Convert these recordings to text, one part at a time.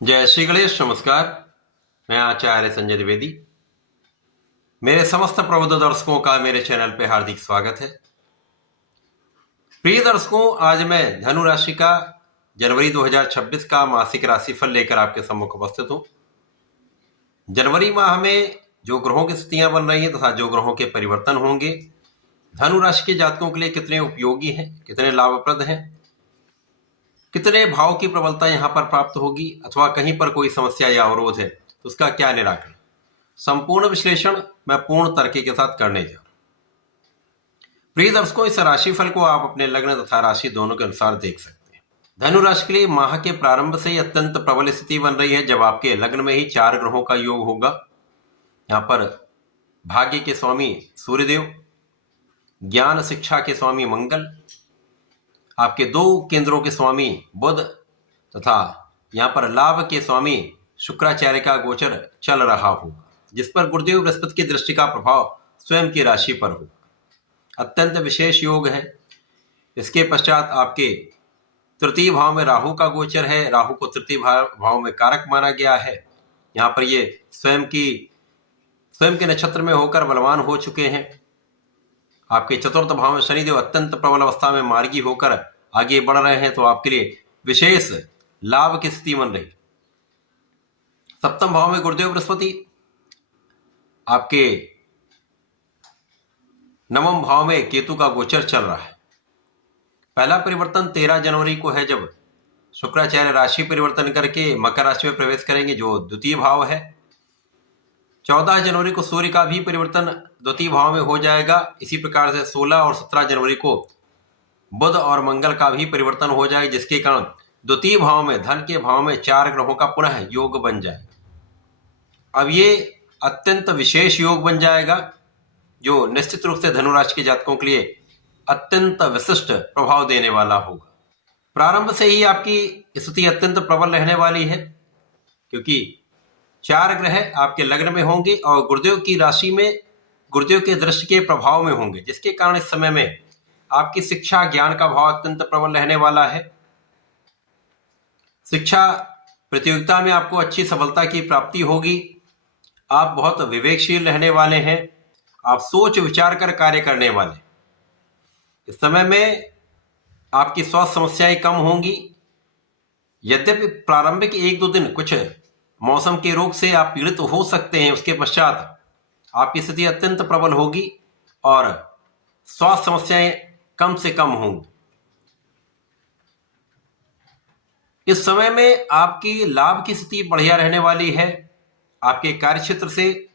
जय श्री गणेश। नमस्कार। मैं आचार्य संजय द्विवेदी। मेरे समस्त प्रबुद्ध दर्शकों का मेरे चैनल पे हार्दिक स्वागत है। प्रिय दर्शकों, आज मैं धनु राशि का जनवरी 2026 का मासिक राशिफल लेकर आपके सम्मुख उपस्थित हूं। जनवरी माह में जो ग्रहों की स्थितियां बन रही हैं तथा जो ग्रहों के परिवर्तन होंगे, धनु राशि के जातकों के लिए कितने उपयोगी हैं, कितने लाभप्रद हैं, कितने भाव की प्रबलता यहां पर प्राप्त होगी अथवा कहीं पर कोई समस्या या अवरोध है तो उसका क्या निराकरण, संपूर्ण विश्लेषण मैं पूर्ण तर्क के साथ करने जा रहा हूं। प्रिय दर्शकों, इस राशिफल को आप अपने लग्न तथा राशि दोनों के अनुसार देख सकते हैं। धनु राशि के लिए माह के प्रारंभ से ही अत्यंत प्रबल स्थिति बन रही है जब आपके लग्न में ही 4 ग्रहों का योग होगा। यहां पर भाग्य के स्वामी सूर्यदेव, ज्ञान शिक्षा के स्वामी मंगल, आपके 2 केंद्रों के स्वामी बुध तथा यहां पर लाभ के स्वामी शुक्राचार्य का गोचर चल रहा होगा, जिस पर गुरुदेव बृहस्पति की दृष्टि का प्रभाव स्वयं की राशि पर होगा। अत्यंत विशेष योग है। इसके पश्चात आपके तृतीय भाव में राहु का गोचर है। राहु को तृतीय भाव में कारक माना गया है। यहाँ पर ये स्वयं के नक्षत्र में होकर बलवान हो चुके हैं। आपके चतुर्थ भाव में शनिदेव अत्यंत प्रबल अवस्था में मार्गी होकर आगे बढ़ रहे हैं, तो आपके लिए विशेष लाभ की स्थिति बन रही। सप्तम भाव में गुरुदेव बृहस्पति, आपके नवम भाव में केतु का गोचर चल रहा है। पहला परिवर्तन 13 जनवरी को है जब शुक्राचार्य राशि परिवर्तन करके मकर राशि में प्रवेश करेंगे जो द्वितीय भाव है। 14 जनवरी को सूर्य का भी परिवर्तन द्वितीय भाव में हो जाएगा। इसी प्रकार से 16 और 17 जनवरी को बुध और मंगल का भी परिवर्तन हो जाएगा, जिसके कारण द्वितीय भाव में, धन के भाव में 4 ग्रहों का पुनः योग बन जाएगा। अब ये अत्यंत विशेष योग बन जाएगा जो निश्चित रूप से धनुराशि के जातकों के लिए अत्यंत विशिष्ट प्रभाव देने वाला होगा। प्रारंभ से ही आपकी स्थिति अत्यंत प्रबल रहने वाली है, क्योंकि 4 ग्रह आपके लग्न में होंगे और गुरुदेव की राशि में गुरुदेव के दृष्टि के प्रभाव में होंगे, जिसके कारण इस समय में आपकी शिक्षा ज्ञान का भाव अत्यंत प्रबल रहने वाला है। शिक्षा प्रतियोगिता में आपको अच्छी सफलता की प्राप्ति होगी। आप बहुत विवेकशील रहने वाले हैं। आप सोच विचार कर कार्य करने वाले। इस समय में आपकी स्वास्थ्य समस्याएं कम होंगी। यद्यपि प्रारंभिक 1-2 दिन कुछ मौसम के रोग से आप पीड़ित हो सकते हैं, उसके पश्चात आपकी स्थिति अत्यंत प्रबल होगी और स्वास्थ्य समस्याएं कम से कम होंगी। इस समय में आपकी लाभ की स्थिति बढ़िया रहने वाली है। आपके कार्यक्षेत्र से,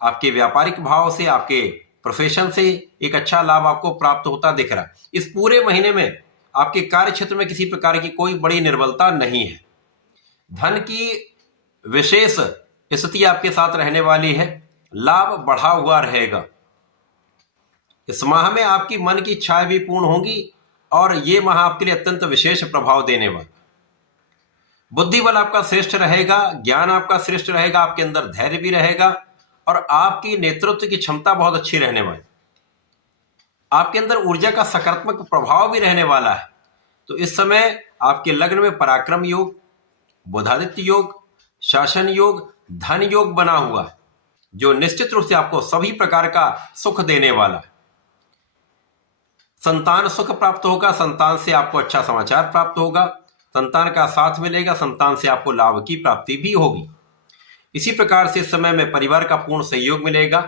आपके व्यापारिक भाव से, आपके प्रोफेशन से एक अच्छा लाभ आपको प्राप्त होता दिख रहा है। इस पूरे महीने में आपके कार्यक्षेत्र में किसी प्रकार की कोई बड़ी निर्बलता नहीं है। धन की विशेष स्थिति आपके साथ रहने वाली है। लाभ बढ़ा हुआ रहेगा। इस माह में आपकी मन की इच्छाएं भी पूर्ण होंगी और ये माह आपके लिए अत्यंत विशेष प्रभाव देने वाला। बुद्धि बल आपका श्रेष्ठ रहेगा, ज्ञान आपका श्रेष्ठ रहेगा, आपके अंदर धैर्य भी रहेगा और आपकी नेतृत्व की क्षमता बहुत अच्छी रहने वाली। आपके अंदर ऊर्जा का सकारात्मक प्रभाव भी रहने वाला है। तो इस समय आपके लग्न में पराक्रम योग, बुधादित्य योग, शासन योग, धन योग बना हुआ है, जो निश्चित रूप से आपको सभी प्रकार का सुख देने वाला है। संतान सुख प्राप्त होगा। संतान से आपको अच्छा समाचार प्राप्त होगा। संतान का साथ मिलेगा। संतान से आपको लाभ की प्राप्ति भी होगी। इसी प्रकार से इस समय में परिवार का पूर्ण सहयोग मिलेगा।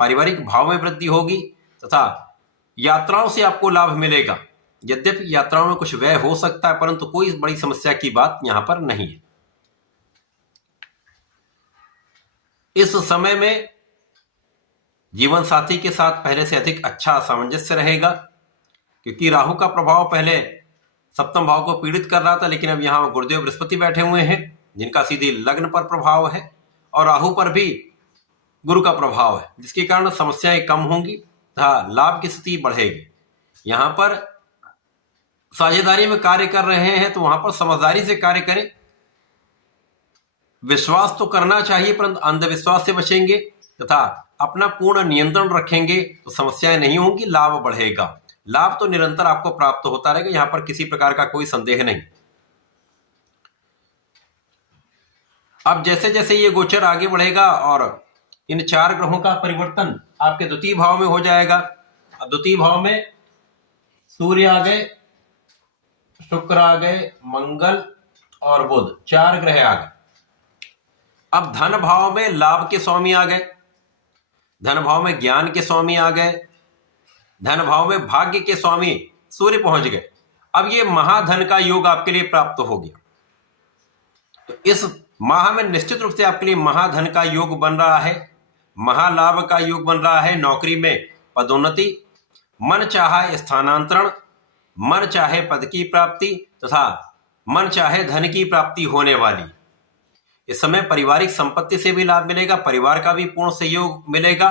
पारिवारिक भाव में वृद्धि होगी तथा यात्राओं से आपको लाभ मिलेगा। यद्यपि यात्राओं में कुछ व्यय हो सकता है, परंतु कोई बड़ी समस्या की बात यहां पर नहीं है। इस समय में जीवन साथी के साथ पहले से अधिक अच्छा सामंजस्य रहेगा, क्योंकि राहु का प्रभाव पहले सप्तम भाव को पीड़ित कर रहा था, लेकिन अब यहां गुरुदेव बृहस्पति बैठे हुए हैं जिनका सीधे लग्न पर प्रभाव है और राहु पर भी गुरु का प्रभाव है, जिसके कारण समस्याएं कम होंगी तथा लाभ की स्थिति बढ़ेगी। यहां पर साझेदारी में कार्य कर रहे हैं तो वहां पर समझदारी से कार्य करें। विश्वास तो करना चाहिए, परंतु अंधविश्वास से बचेंगे तथा अपना पूर्ण नियंत्रण रखेंगे तो समस्याएं नहीं होंगी, लाभ बढ़ेगा। लाभ तो निरंतर आपको प्राप्त होता रहेगा, यहां पर किसी प्रकार का कोई संदेह नहीं। अब जैसे जैसे ये गोचर आगे बढ़ेगा और इन 4 ग्रहों का परिवर्तन आपके द्वितीय भाव में हो जाएगा। अब द्वितीय भाव में सूर्य आ गए, शुक्र आ गए, मंगल और बुध, 4 ग्रह आ गए। अब धन भाव में लाभ के स्वामी आ गए, धन भाव में ज्ञान के स्वामी आ गए, धन भाव में भाग्य के स्वामी सूर्य पहुंच गए। अब ये महाधन का योग आपके लिए प्राप्त हो गया। तो इस माह में निश्चित रूप से आपके लिए महाधन का योग बन रहा है, महालाभ का योग बन रहा है। नौकरी में पदोन्नति, मन चाहे स्थानांतरण, मन चाहे पद की प्राप्ति तथा मन चाहे धन की प्राप्ति होने वाली। इस समय पारिवारिक संपत्ति से भी लाभ मिलेगा, परिवार का भी पूर्ण सहयोग मिलेगा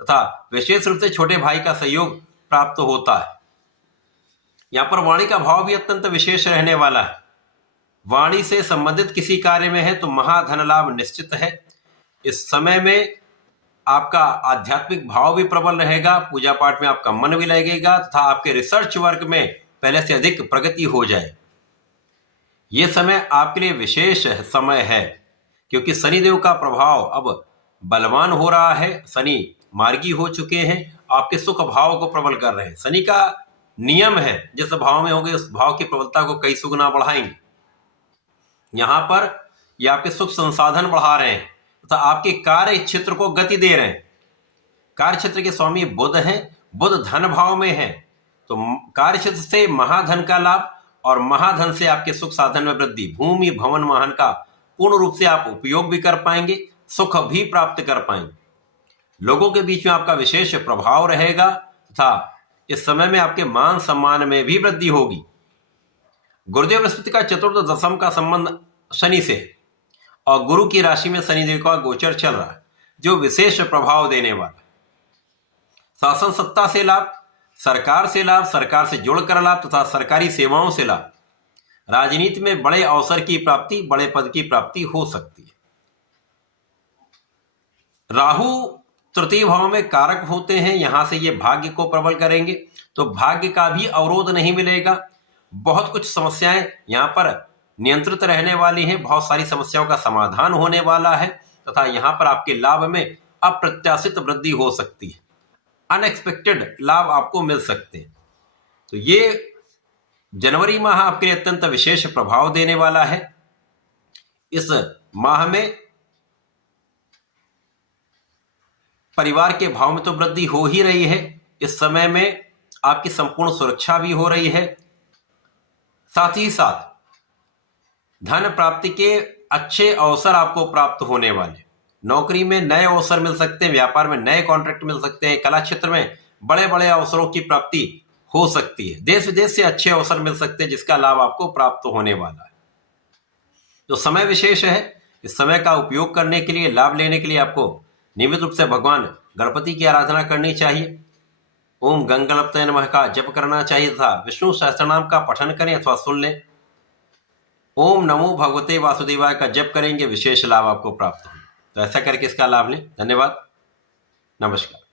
तथा विशेष रूप से छोटे भाई का सहयोग प्राप्त होता है। यहाँ पर वाणी का भाव भी अत्यंत विशेष रहने वाला है। वाणी से संबंधित किसी कार्य में है तो महाधन लाभ निश्चित है। इस समय में आपका आध्यात्मिक भाव भी प्रबल रहेगा, पूजा पाठ में आपका मन भी लगेगा तथा आपके रिसर्च वर्क में पहले से अधिक प्रगति हो जाए। यह समय आपके लिए विशेष समय है क्योंकि शनिदेव का प्रभाव अब बलवान हो रहा है। शनि मार्गी हो चुके हैं, आपके सुख भाव को प्रबल कर रहे हैं। शनि का नियम है जिस भाव में होंगे उस भाव की प्रबलता को कई सुगुना बढ़ाएंगे। यहां पर ये आपके सुख संसाधन बढ़ा रहे हैं तथा आपके कार्य क्षेत्र को गति दे रहे हैं। कार्य क्षेत्र के स्वामी बुध हैं, बुध धन भाव में है तो कार्य क्षेत्र से महाधन का लाभ और महाधन से आपके सुख साधन में वृद्धि, भूमि भवन वाहन का पूर्ण रूप से आप उपयोग भी कर पाएंगे, सुख भी प्राप्त कर पाएंगे। लोगों के बीच में आपका विशेष प्रभाव रहेगा तथा इस समय में आपके मान सम्मान में भी वृद्धि होगी। गुरुदेव बृहस्पति का चतुर्थ दशम का संबंध शनि से है और गुरु की राशि में शनिदेव का गोचर चल रहा है जो विशेष प्रभाव देने वाला है। शासन सत्ता से लाभ, सरकार से लाभ, सरकार से जुड़कर लाभ तथा सरकारी सेवाओं से लाभ, राजनीति में बड़े अवसर की प्राप्ति, बड़े पद की प्राप्ति हो सकती है। राहु तृतीय भाव में कारक होते हैं, यहां से ये भाग्य को प्रबल करेंगे तो भाग्य का भी अवरोध नहीं मिलेगा। बहुत कुछ समस्याएं यहां पर नियंत्रित रहने वाली हैं, बहुत सारी समस्याओं का समाधान होने वाला है तथा यहां पर आपके लाभ में अप्रत्याशित वृद्धि हो सकती है, अनएक्सपेक्टेड लाभ आपको मिल सकते हैं। तो ये जनवरी माह आपके लिए अत्यंत विशेष प्रभाव देने वाला है। इस माह में परिवार के भाव में तो वृद्धि हो ही रही है, इस समय में आपकी संपूर्ण सुरक्षा भी हो रही है, साथ ही साथ धन प्राप्ति के अच्छे अवसर आपको प्राप्त होने वाले। नौकरी में नए अवसर मिल सकते हैं, व्यापार में नए कॉन्ट्रैक्ट मिल सकते हैं, कला क्षेत्र में बड़े बड़े अवसरों की प्राप्ति हो सकती है, देश विदेश से अच्छे अवसर मिल सकते हैं जिसका लाभ आपको प्राप्त होने वाला है। तो समय विशेष है, इस समय का उपयोग करने के लिए, लाभ लेने के लिए आपको नियमित रूप से भगवान गणपति की आराधना करनी चाहिए। ओम गंगणपतये नमः का जप करना चाहिए तथा विष्णु सहस्त्रनाम का पठन करें अथवा सुन लें। ओम नमो भगवते वासुदेवाय का जप करेंगे, विशेष लाभ आपको प्राप्त होगा। तो ऐसा करके इसका लाभ लें। धन्यवाद, नमस्कार।